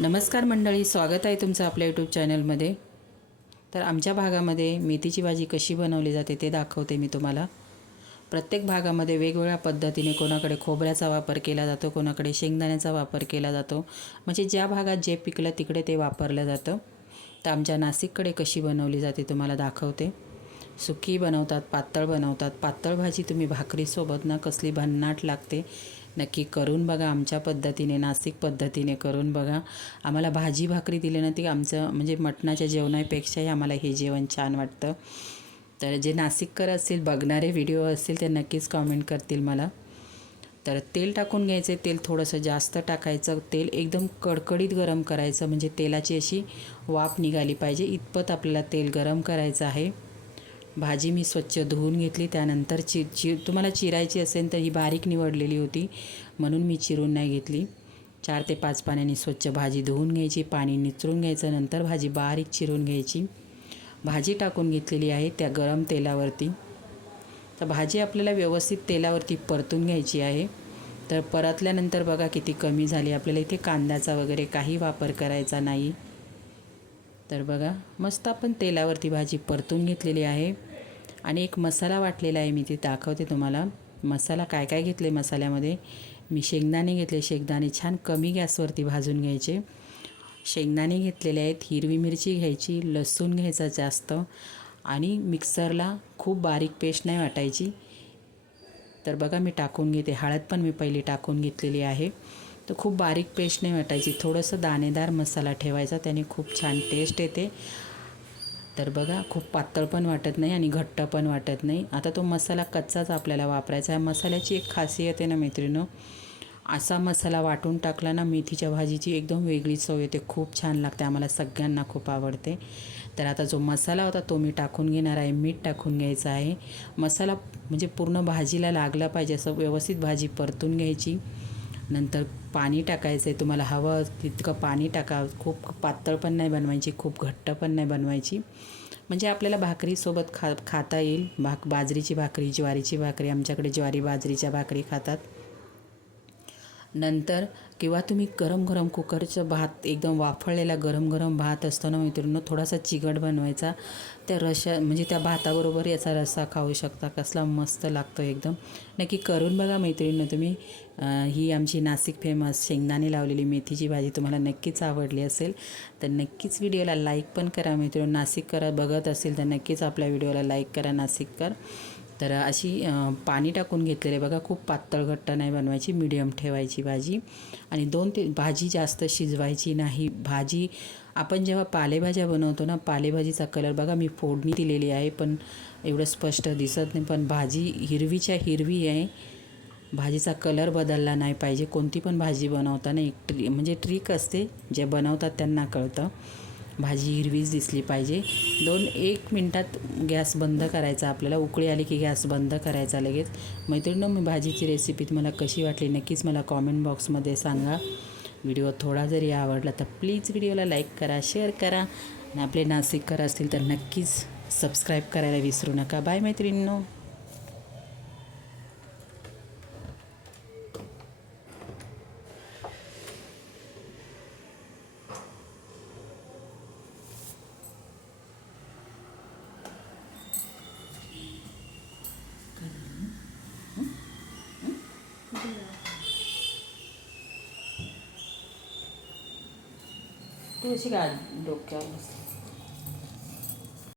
नमस्कार मंडळी स्वागत आहे तुमचं आपल्या यूट्यूब चॅनलमध्ये तर आमच्या भागामध्ये मेथीची भाजी कशी बनवली जाते ते दाखवते मी तुम्हाला. प्रत्येक भागामध्ये वेगवेगळ्या पद्धतीने कोणाकडे खोबऱ्याचा वापर केला जातो कोणाकडे शेंगदाण्याचा वापर केला जातो. म्हणजे ज्या भागात जे पिकलं तिकडे ते वापरलं जातं. तर आमच्या नाशिककडे कशी बनवली जाते तुम्हाला दाखवते. सुकी बनवतात पातळ बनवतात. पातळ भाजी तुम्ही भाकरीसोबत ना कसली भन्नाट लागते. नक्की करून बघा आमच्या पद्धतीने नाशिक पद्धतीने करून बघा. आम्हाला भाजी भाकरी दिली ना ती आमचं म्हणजे मटणाच्या जेवणापेक्षाही आम्हाला हे जेवण छान वाटतं. तर जे नाशिककर असतील बघणारे व्हिडिओ असतील ते नक्कीच कॉमेंट करतील मला. तर तेल टाकून घ्यायचे तेल थोडंसं जास्त टाकायचं तेल एकदम कडकडीत गरम करायचं म्हणजे तेलाची अशी वाफ निघाली पाहिजे. इतपत आपल्याला तेल गरम करायचं आहे. भाजी मी स्वच्छ धुवून घेतली. त्यानंतर चि चि तुम्हाला चिरायची असेल तर ही बारीक निवडलेली होती. म्हणून मी चिरून नाही घेतली. चार ते पाच पाण्याने स्वच्छ भाजी धुवून घ्यायची. पाणी निचरून घ्यायचं. नंतर भाजी बारीक चिरून घ्यायची. भाजी टाकून घेतलेली आहे त्या गरम तेलावरती. तर भाजी आपल्याला व्यवस्थित तेलावरती परतून घ्यायची आहे. तर परतल्यानंतर बघा किती कमी झाली. आपल्याला इथे कांद्याचा वगैरे काही वापर करायचा नाही. तर बघा मस्त आपण तेलावरती भाजी परतून घेतलेली आहे. आणि एक मसाला वाटलेला आहे मी ते दाखवते तुम्हाला. मसाला काय काय घेतले मसाल्यामध्ये? मी शेंगदाणे घेतले. शेंगदाणे छान कमी गॅसवरती भाजून घ्यायचे. शेंगदाणे घेतलेले आहेत. हिरवी मिरची घ्यायची लसूण घ्यायचा जास्त. आणि मिक्सरला खूप बारीक पेस्ट नाही वाटायची. तर बघा मी टाकून घेते. हळद पण मी पहिली टाकून घेतलेली आहे. तर खूप बारीक पेस्ट नाही वाटायची. थोडंसं दाणेदार मसाला ठेवायचा. त्याने खूप छान टेस्ट येते. तर बघा खूप पातळ पण वाटत नाही आणि घट्ट पण वाटत नाही. आता तो मसाला कच्चाच आपल्याला वापरायचा आहे. मसाल्याची एक खासियत आहे ना मैत्रिणं असा मसाला वाटून टाकला ना मेथीच्या भाजीची एकदम वेगळी चव येते. खूप छान लागते. आम्हाला सगळ्यांना खूप आवडते. तर आता जो मसाला होता तो मी टाकून घेणार आहे. मीठ टाकून घ्यायचं आहे. मसाला म्हणजे पूर्ण भाजीला लागला पाहिजे. असं व्यवस्थित भाजी परतून घ्यायची. नंतर पाणी टाकायचं आहे तुम्हाला हवं तितकं पाणी टाका. खूप पातळ पण नाही बनवायची खूप घट्ट पण नाही बनवायची. म्हणजे आपल्याला भाकरीसोबत खा खाता येईल. भाक बाजरीची भाकरी ज्वारीची भाकरी आमच्याकडे ज्वारी बाजरीच्या भाकरी खातात. नंतर किंवा तुम्ही गरम गरम कुकरचं भात एकदम वाफळलेला गरम गरम भात असतो ना मित्रांनो थोडासा चिकट बनवायचा. त्या रशा म्हणजे त्या भाताबरोबर याचा रस्सा खाऊ शकता. कसला मस्त लागतो एकदम. नक्की करून बघा मैत्रिणीनं तुम्ही. ही आमची नाशिक फेमस शेंगदाणे लावलेली मेथीची भाजी तुम्हाला नक्कीच आवडली असेल तर नक्कीच व्हिडिओला लाईक पण करा मित्रांनो. नाशिक करा बघत असेल तर नक्कीच आपल्या व्हिडिओला लाईक करा नाशिककर तर अशी पाणी टाकून घेतलेले बघा खूप पातळ घट्ट नाही बनवायची मिडियम ठेवायची भाजी. आणि दोन ते भाजी जास्त शिजवायची नाही. भाजी आपण जेव्हा पालेभाज्या बनवतो ना पालेभाजीचा कलर बघा मी फोडणी दिलेली आहे पण एवढं स्पष्ट दिसत नाही. पण भाजी हिरवीच्या हिरवी आहे. भाजीचा कलर बदलला नाही पाहिजे. कोणती पण भाजी बनवताना एक ट्री म्हणजे ट्रिक असते जे बनवतात त्यांना कळतं. भाजी हिरवीच दिसली पाहिजे. दोन एक मिनटात गॅस बंद करायचा. आपल्याला उकळी आली की गॅस बंद करायचा लगेच. मैत्रिणीनं मी भाजीची रेसिपी तुम्हाला कशी वाटली नक्कीच मला कॉमेंट बॉक्समध्ये सांगा. व्हिडिओ थोडा जरी आवडला तर प्लीज व्हिडिओला लाईक करा शेअर करा. आणि आपले नाशिककर असतील तर नक्कीच सबस्क्राईब करायला विसरू नका. बाय मैत्रिणींनो. तू अशी काय डोक्यावर बसली